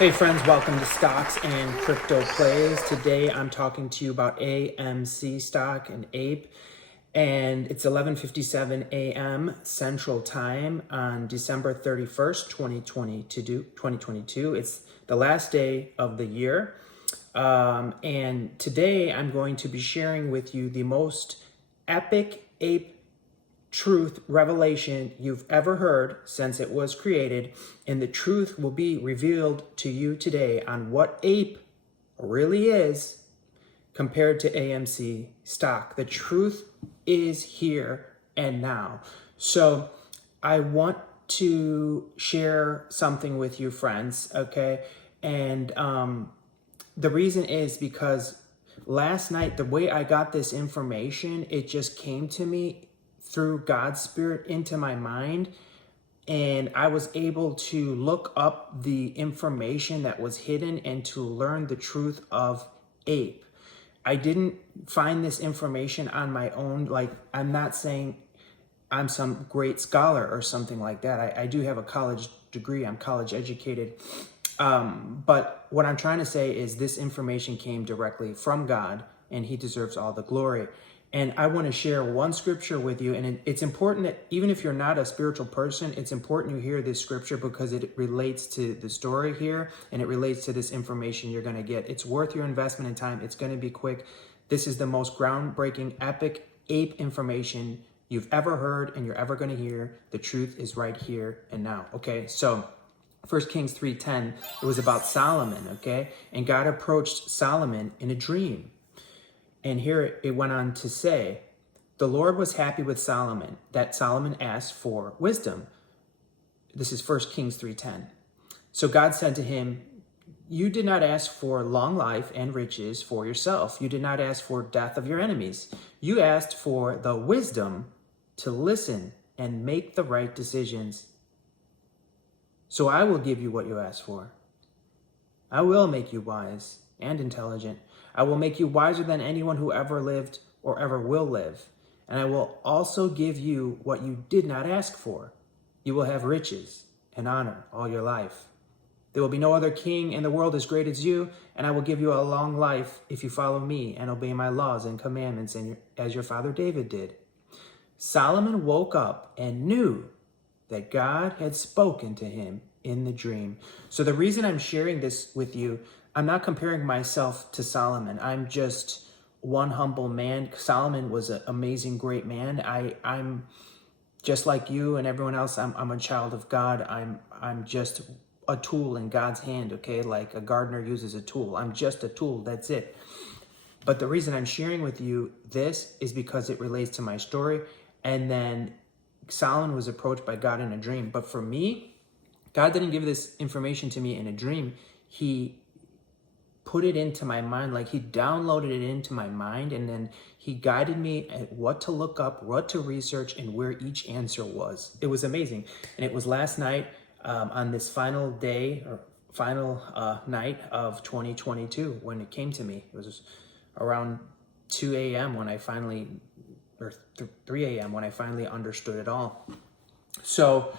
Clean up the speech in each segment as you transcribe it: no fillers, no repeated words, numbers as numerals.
Hey friends, welcome to Stocks and Crypto Plays. Today I'm talking to you about AMC stock and APE, and it's 11:57 a.m. Central Time on December 31st, 2022. It's the last day of the year, and today I'm going to be sharing with you the most epic APE truth revelation you've ever heard since it was created, and the truth will be revealed to you today on what APE really is compared to AMC stock. The truth is here and now. So I want to share something with you, friends, okay? And the reason is because last night, the way I got this information, it just came to me through God's Spirit into my mind, and I was able to look up the information that was hidden and to learn the truth of APE. I didn't find this information on my own. Like, I'm not saying I'm some great scholar or something like that. I do have a college degree. I'm college educated. But what I'm trying to say is this information came directly from God, and He deserves all the glory. And I want to share one scripture with you. And it's important that even if you're not a spiritual person, it's important you hear this scripture because it relates to the story here and it relates to this information you're going to get. It's worth your investment in time. It's going to be quick. This is the most groundbreaking, epic APE information you've ever heard and you're ever going to hear. The truth is right here and now. Okay, so 1 Kings 3:10, it was about Solomon, okay? And God approached Solomon in a dream. And here it went on to say, the Lord was happy with Solomon, that Solomon asked for wisdom. This is 1 Kings 3:10. So God said to him, you did not ask for long life and riches for yourself. You did not ask for death of your enemies. You asked for the wisdom to listen and make the right decisions. So I will give you what you asked for. I will make you wise and intelligent. I will make you wiser than anyone who ever lived or ever will live. And I will also give you what you did not ask for. You will have riches and honor all your life. There will be no other king in the world as great as you, and I will give you a long life if you follow me and obey my laws and commandments as your father David did. Solomon woke up and knew that God had spoken to him in the dream. So the reason I'm sharing this with you, I'm not comparing myself to Solomon. I'm just one humble man. Solomon was an amazing, great man. I'm just like you and everyone else. I'm a child of God. I'm just a tool in God's hand, okay? Like a gardener uses a tool. I'm just a tool, that's it. But the reason I'm sharing with you this is because it relates to my story. And then Solomon was approached by God in a dream. But for me, God didn't give this information to me in a dream. He put it into my mind, like He downloaded it into my mind, and then He guided me at what to look up, what to research, and where each answer was. It was amazing. And it was last night on this final day or final night of 2022 when it came to me. It was around 2 a.m. when I finally, or 3 a.m. when I finally understood it all. So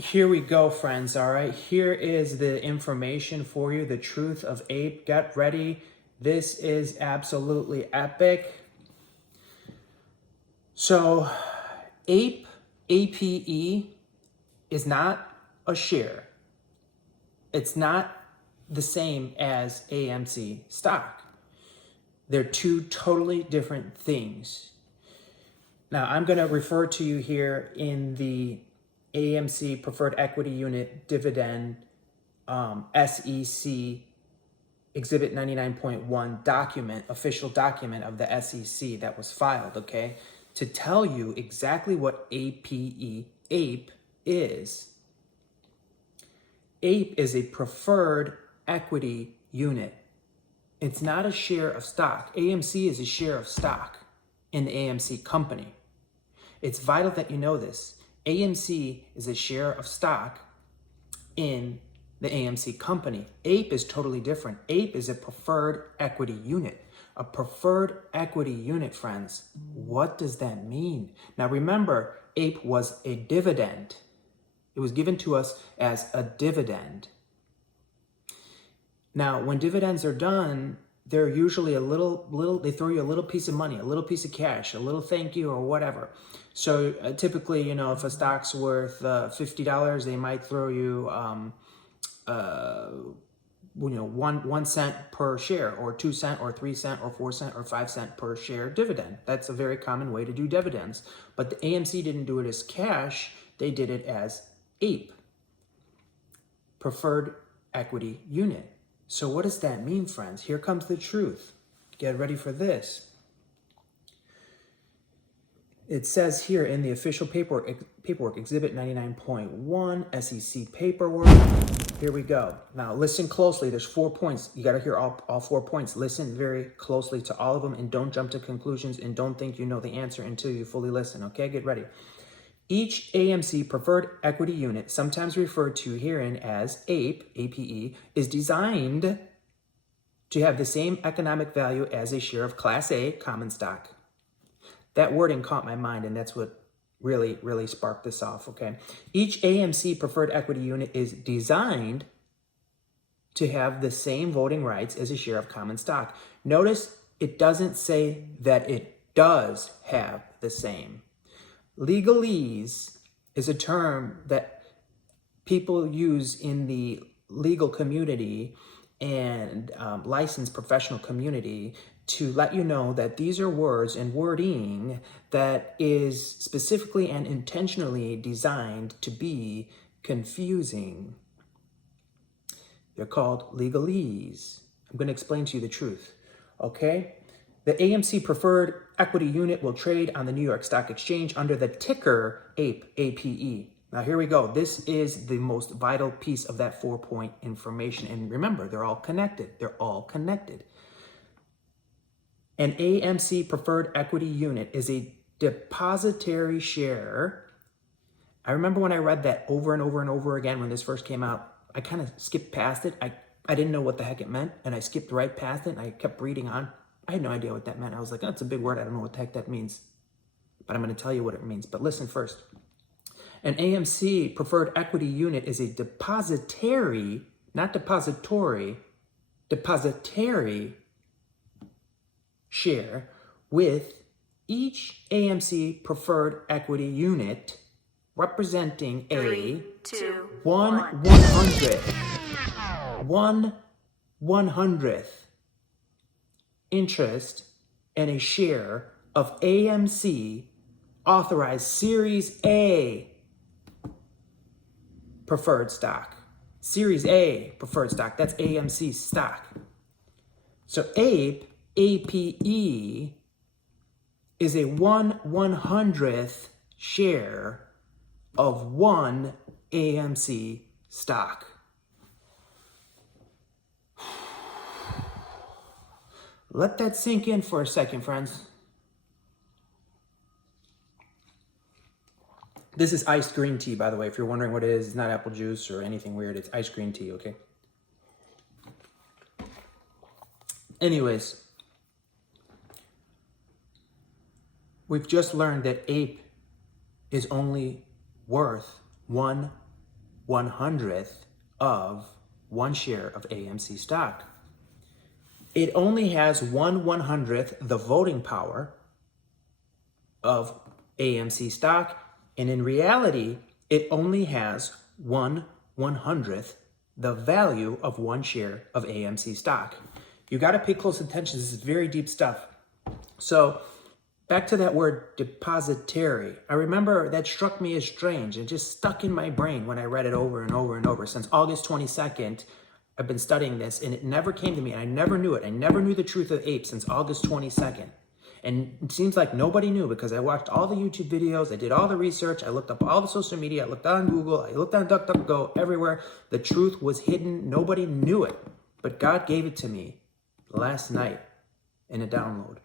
here we go, friends, all right? Here is the information for you, the truth of APE. Get ready. This is absolutely epic. So APE, APE, is not a share. It's not the same as AMC stock. They're two totally different things. Now, I'm going to refer to you here in the AMC Preferred Equity Unit Dividend SEC Exhibit 99.1 document, official document of the SEC that was filed, okay, to tell you exactly what APE is. APE is a preferred equity unit. It's not a share of stock. AMC is a share of stock in the AMC company. It's vital that you know this. AMC is a share of stock in the AMC company. APE is totally different. APE is a preferred equity unit. A preferred equity unit, friends. What does that mean? Now remember, APE was a dividend. It was given to us as a dividend. Now, when dividends are done, they're usually they throw you a little piece of money, a little piece of cash, a little thank you or whatever. So typically, you know, if a stock's worth $50, they might throw you, you know, 1 cent per share, or 2 cent, or 3 cent, or 4 cent, or 5 cent per share dividend. That's a very common way to do dividends. But the AMC didn't do it as cash. They did it as APE, preferred equity unit. So what does that mean, friends? Here comes the truth. Get ready for this. It says here in the official paperwork, Exhibit 99.1, SEC paperwork. Here we go. Now listen closely. There's 4 points. You got to hear all 4 points. Listen very closely to all of them, and don't jump to conclusions, and don't think you know the answer until you fully listen. Okay, get ready. Each AMC preferred equity unit, sometimes referred to herein as APE, APE, is designed to have the same economic value as a share of Class A common stock. That wording caught my mind, and that's what really sparked this off, okay? Each AMC preferred equity unit is designed to have the same voting rights as a share of common stock. Notice it doesn't say that it does have the same. Legalese is a term that people use in the legal community and licensed professional community to let you know that these are words and wording that is specifically and intentionally designed to be confusing. They're called legalese. I'm going to explain to you the truth, okay? The AMC Preferred Equity Unit will trade on the New York Stock Exchange under the ticker APE, APE. Now here we go. This is the most vital piece of that 4-point information. And remember, they're all connected. They're all connected. An AMC Preferred Equity Unit is a depositary share. I remember when I read that over and over and over again when this first came out, I kind of skipped past it. I didn't know what the heck it meant, and I skipped right past it, and I kept reading on. I had no idea what that meant. I was like, oh, that's a big word. I don't know what the heck that means. But I'm going to tell you what it means. But listen first. An AMC Preferred Equity Unit is a depositary, not depository, depositary share with each AMC Preferred Equity Unit representing a 1/100th interest in a share of AMC authorized Series A preferred stock. Series A preferred stock, that's AMC stock. So APE, APE, is a 1/100th share of one AMC stock. Let that sink in for a second, friends. This is iced green tea, by the way. If you're wondering what it is, it's not apple juice or anything weird. It's iced green tea, okay? Anyways, we've just learned that APE is only worth 1/100th of one share of AMC stock. It only has 1/100th the voting power of AMC stock, and in reality, it only has 1/100th the value of one share of AMC stock. You got to pay close attention. This is very deep stuff. So back to that word depositary. I remember that struck me as strange and just stuck in my brain when I read it over and over and over. Since August 22nd, I've been studying this, and it never came to me. I never knew it. I never knew the truth of APE since August 22nd. And it seems like nobody knew, because I watched all the YouTube videos, I did all the research, I looked up all the social media, I looked on Google, I looked on DuckDuckGo, everywhere. The truth was hidden. Nobody knew it. But God gave it to me last night in a download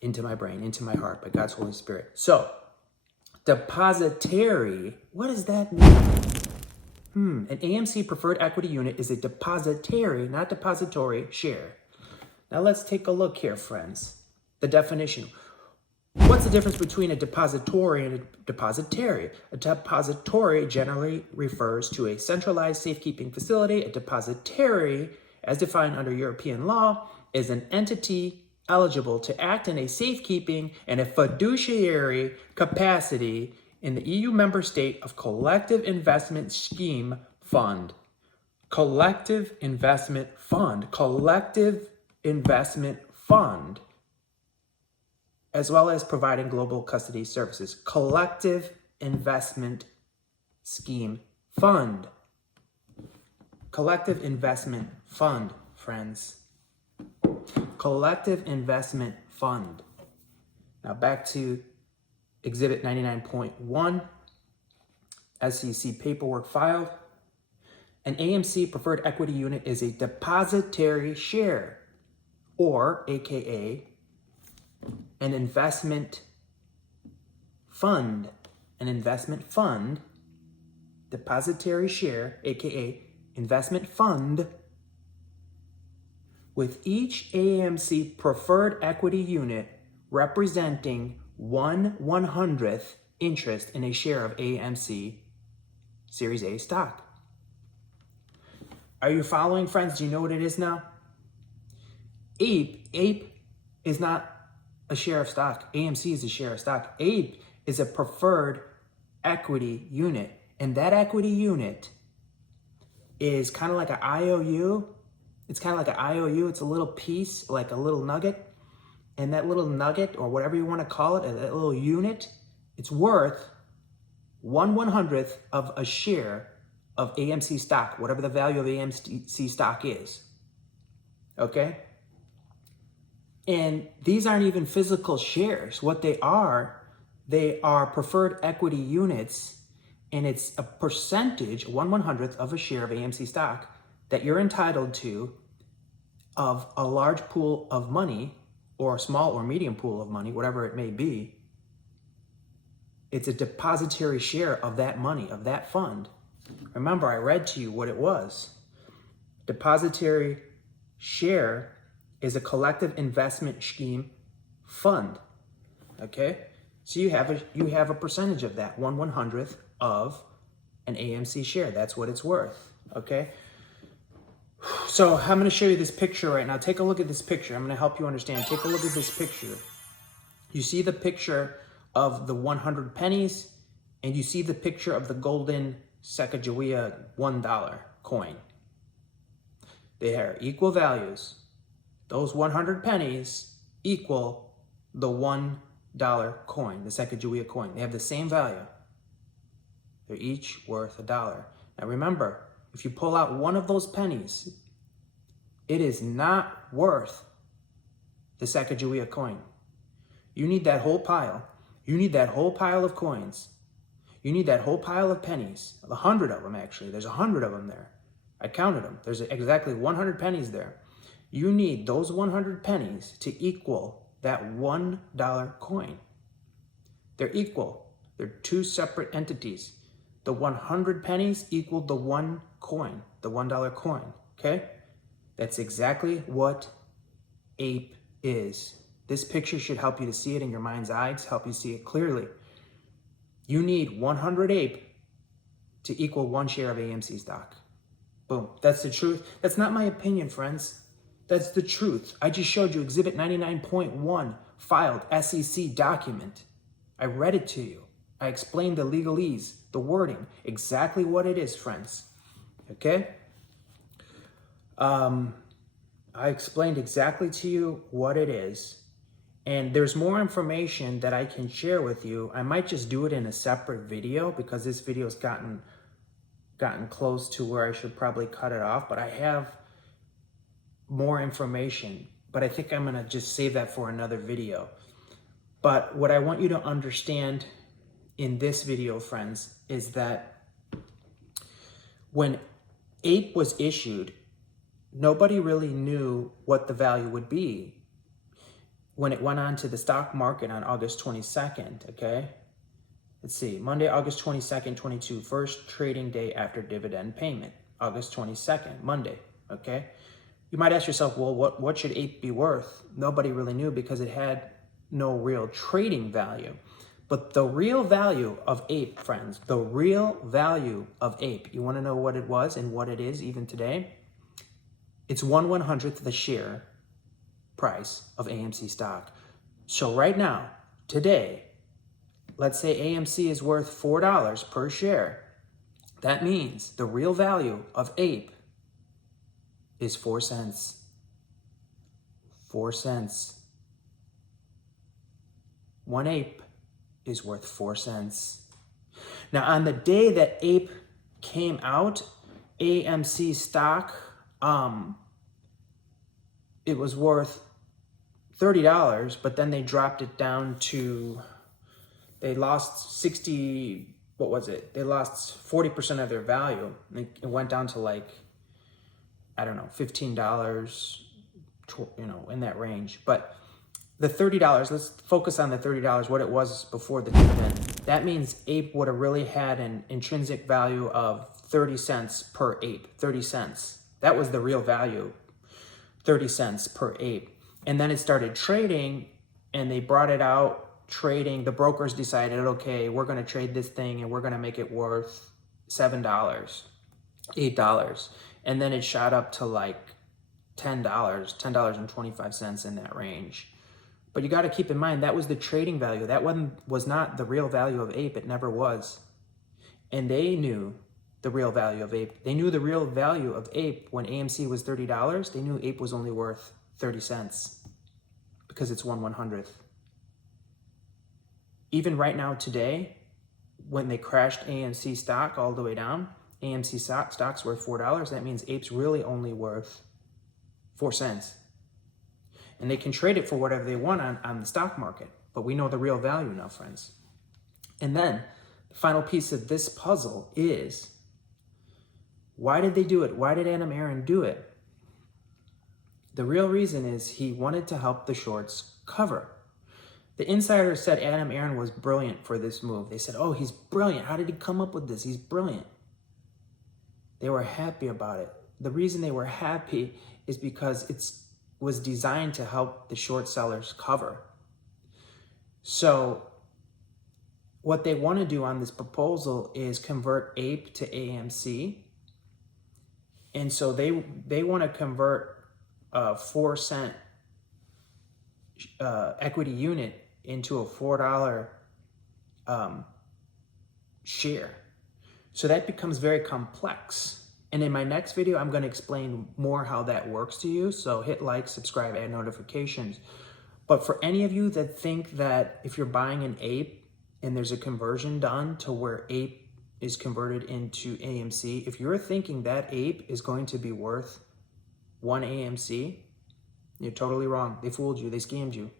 into my brain, into my heart, by God's Holy Spirit. So, depositary, what does that mean? An AMC Preferred Equity Unit is a depositary, not depository, share. Now let's take a look here, friends. The definition. What's the difference between a depository and a depositary? A depository generally refers to a centralized safekeeping facility. A depositary as defined under European law, is an entity eligible to act in a safekeeping and a fiduciary capacity in the EU member state of collective investment scheme fund. Collective investment fund. Collective investment fund. As well as providing global custody services. Collective investment scheme fund. Collective investment fund, friends. Collective investment fund. Now back to Exhibit 99.1, SEC paperwork filed. An AMC preferred equity unit is a depositary share, or AKA an investment fund. An investment fund, depositary share, AKA investment fund, with each AMC preferred equity unit representing 1/100th interest in a share of AMC Series A stock. Are you following, friends? Do you know what it is now? APE is not a share of stock. AMC is a share of stock. APE is a preferred equity unit. And that equity unit is kind of like an IOU. It's kind of like an IOU. It's a little piece, like a little nugget. And that little nugget, or whatever you want to call it, that little unit, it's worth 1/100th of a share of AMC stock, whatever the value of AMC stock is. Okay? And these aren't even physical shares. What they are preferred equity units, and it's a percentage, 1/100th of a share of AMC stock that you're entitled to of a large pool of money, or a small or medium pool of money, whatever it may be. It's a depositary share of that money, of that fund. Remember, I read to you what it was. Depositary share is a collective investment scheme fund. Okay? So you have a percentage of that, 1/100th of an AMC share. That's what it's worth. Okay? So I'm going to show you this picture right now. Take a look at this picture. I'm going to help you understand. Take a look at this picture. You see the picture of the 100 pennies, and you see the picture of the golden Sacagawea $1 coin. They are equal values. Those 100 pennies equal the $1 coin, the Sacagawea coin. They have the same value. They're each worth $1. Now remember, if you pull out one of those pennies, it is not worth the Sacagawea coin. You need that whole pile. You need that whole pile of coins. You need that whole pile of pennies. 100 of them, actually. There's 100 of them there. I counted them. There's exactly 100 pennies there. You need those 100 pennies to equal that $1 coin. They're equal. They're two separate entities. The 100 pennies equal the one coin, the $1 coin, okay? That's exactly what APE is. This picture should help you to see it in your mind's eye, to help you see it clearly. You need 100 APE to equal one share of AMC stock. Boom. That's the truth. That's not my opinion, friends. That's the truth. I just showed you Exhibit 99.1 filed SEC document. I read it to you. I explained the legalese, the wording, exactly what it is, friends. Okay? I explained exactly to you what it is. And there's more information that I can share with you. I might just do it in a separate video because this video's gotten close to where I should probably cut it off. But I have more information. But I think I'm going to just save that for another video. But what I want you to understand in this video, friends, is that when APE was issued, nobody really knew what the value would be when it went on to the stock market on August 22nd, okay? Let's see, Monday, August 22nd, 22, first trading day after dividend payment, August 22nd, Monday, okay? You might ask yourself, well, what should APE be worth? Nobody really knew because it had no real trading value. But the real value of APE, friends, the real value of APE, you want to know what it was and what it is even today? It's 1/100th of the share price of AMC stock. So right now, today, let's say AMC is worth $4 per share. That means the real value of APE is 4 cents. 4 cents. One APE is worth 4 cents. Now, on the day that APE came out, AMC stock, it was worth $30, but then they dropped it down to, they lost 60, what was it? They lost 40% of their value. It went down to like, I don't know, $15, in that range. But the $30, let's focus on the $30, what it was before the dividend. That means APE would have really had an intrinsic value of 30 cents per APE, 30 cents. That was the real value, 30 cents per APE. And then it started trading, and they brought it out trading. The brokers decided, okay, we're going to trade this thing and we're going to make it worth $7, $8. And then it shot up to like $10, $10.25 in that range. But you got to keep in mind, that was the trading value. That one was not the real value of APE. It never was. And they knew the real value of APE. They knew the real value of APE when AMC was $30. They knew APE was only worth 30 cents because it's 1/100th. Even right now today, when they crashed AMC stock all the way down, AMC stock's worth $4. That means APE's really only worth 4 cents. And they can trade it for whatever they want on the stock market. But we know the real value now, friends. And then the final piece of this puzzle is, why did they do it? Why did Aron do it? The real reason is he wanted to help the shorts cover. The insiders said Aron was brilliant for this move. They said, oh, he's brilliant. How did he come up with this? He's brilliant. They were happy about it. The reason they were happy is because it was designed to help the short sellers cover. So what they want to do on this proposal is convert APE to AMC. And so they want to convert a 4 cent equity unit into a $4 share. So that becomes very complex. And in my next video, I'm going to explain more how that works to you. So hit like, subscribe, add notifications. But for any of you that think that if you're buying an APE and there's a conversion done to where APE is converted into AMC, if you're thinking that APE is going to be worth 1 AMC, you're totally wrong. They fooled you. They scammed you.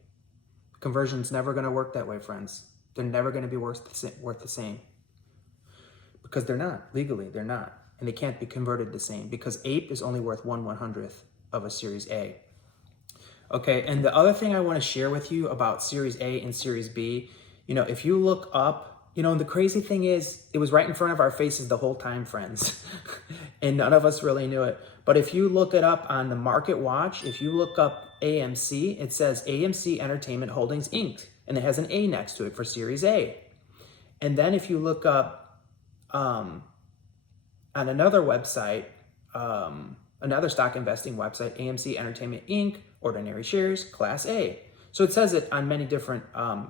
Conversion's never going to work that way, friends. They're never going to be worth the same. Because they're not. Legally, they're not. And they can't be converted the same because APE is only worth 1/100th of a Series A. Okay, and the other thing I want to share with you about Series A and Series B, if you look up, the crazy thing is, it was right in front of our faces the whole time, friends. And none of us really knew it. But if you look it up on the Market Watch, if you look up AMC, it says AMC Entertainment Holdings, Inc. And it has an A next to it for Series A. And then if you look up on another website, another stock investing website, AMC Entertainment, Inc., ordinary shares, Class A. So it says it on many different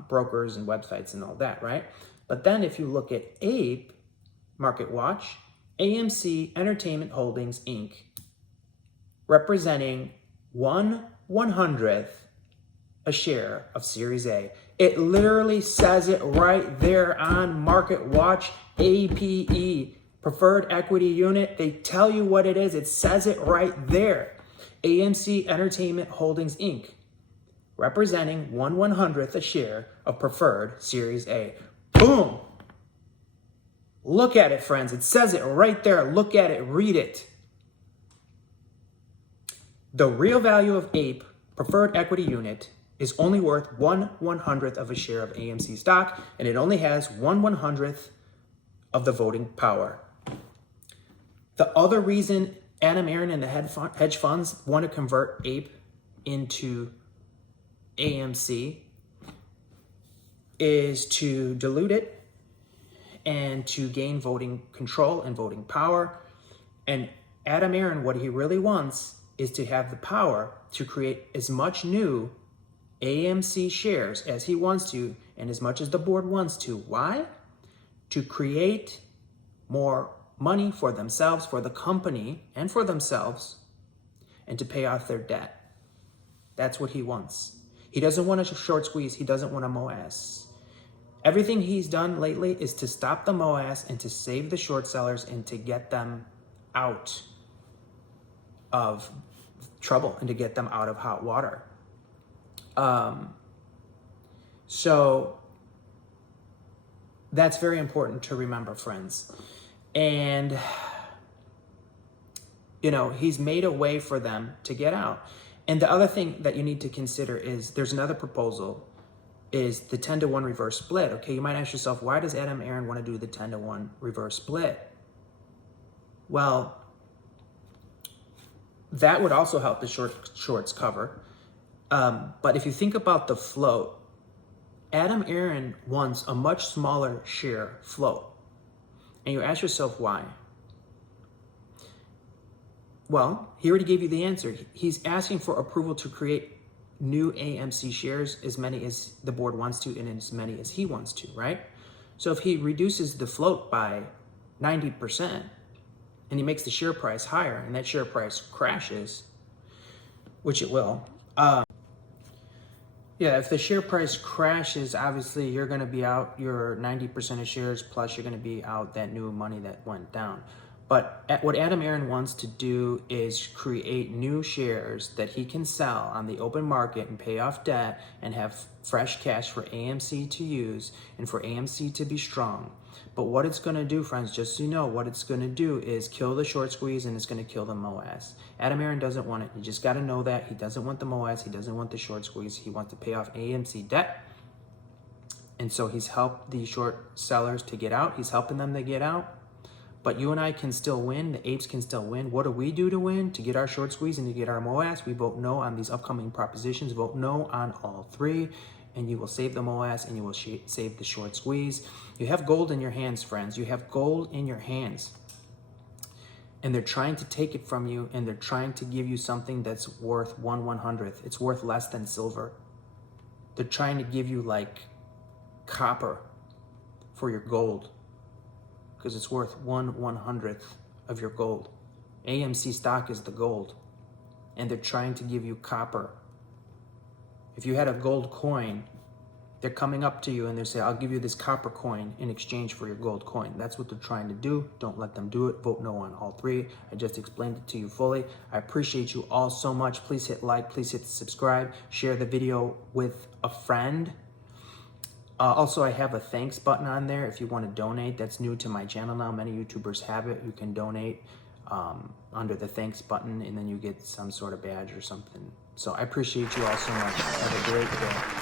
brokers and websites and all that, right? But then if you look at APE, Market Watch, AMC Entertainment Holdings, Inc., representing 1/100th a share of Series A. It literally says it right there on Market Watch, APE, Preferred Equity Unit. They tell you what it is. It says it right there. AMC Entertainment Holdings, Inc., representing 1/100th a share of Preferred Series A. Boom! Look at it, friends. It says it right there. Look at it. Read it. The real value of APE, Preferred Equity Unit, is only worth 1/100th of a share of AMC stock, and it only has 1/100th of the voting power. The other reason Aron and the hedge funds want to convert APE into AMC is to dilute it and to gain voting control and voting power. And Aron, what he really wants is to have the power to create as much new AMC shares as he wants to and as much as the board wants to. Why? To create more money for themselves, for the company, and for themselves, and to pay off their debt. That's what he wants. He doesn't want a short squeeze. He doesn't want a MOAS. Everything he's done lately is to stop the MOAS and to save the short sellers and to get them out of trouble and to get them out of hot water. So that's very important to remember, friends. And, you know, he's made a way for them to get out. And the other thing that you need to consider is there's another proposal, is the 10-to-1 reverse split. Okay, you might ask yourself, why does Aron want to do the 10-to-1 reverse split? Well, that would also help the shorts cover. But if you think about the float, Aron wants a much smaller share float. And you ask yourself why? Well, he already gave you the answer. He's asking for approval to create new AMC shares, as many as the board wants to and as many as he wants to, right? So if he reduces the float by 90% and he makes the share price higher and that share price crashes, which it will, yeah, if the share price crashes, obviously you're going to be out your 90% of shares, plus you're going to be out that new money that went down. But what Aron wants to do is create new shares that he can sell on the open market and pay off debt and have fresh cash for AMC to use and for AMC to be strong. But what it's going to do, friends, just so you know, what it's going to do is kill the short squeeze and it's going to kill the MOAS. Aron doesn't want it. You just got to know that. He doesn't want the MOAS. He doesn't want the short squeeze. He wants to pay off AMC debt. And so he's helped the short sellers to get out. He's helping them to get out. But you and I can still win. The apes can still win. What do we do to win? To get our short squeeze and to get our MOAS, we vote no on these upcoming propositions. Vote no on all three, and you will save the MOAS and you will save the short squeeze. You have gold in your hands, friends. You have gold in your hands. And they're trying to take it from you, and they're trying to give you something that's worth 1/100th. It's worth less than silver. They're trying to give you like copper for your gold, because it's worth 1/100th of your gold. AMC stock is the gold, and they're trying to give you copper. If you had a gold coin, they're coming up to you and they say, I'll give you this copper coin in exchange for your gold coin. That's what they're trying to do. Don't let them do it. Vote no on all three. I just explained it to you fully. I appreciate you all so much. Please hit like, please hit subscribe, share the video with a friend. Also, I have a thanks button on there if you want to donate. That's new to my channel now. Many YouTubers have it. You can donate under the thanks button, and then you get some sort of badge or something. So I appreciate you all so much. Have a great day.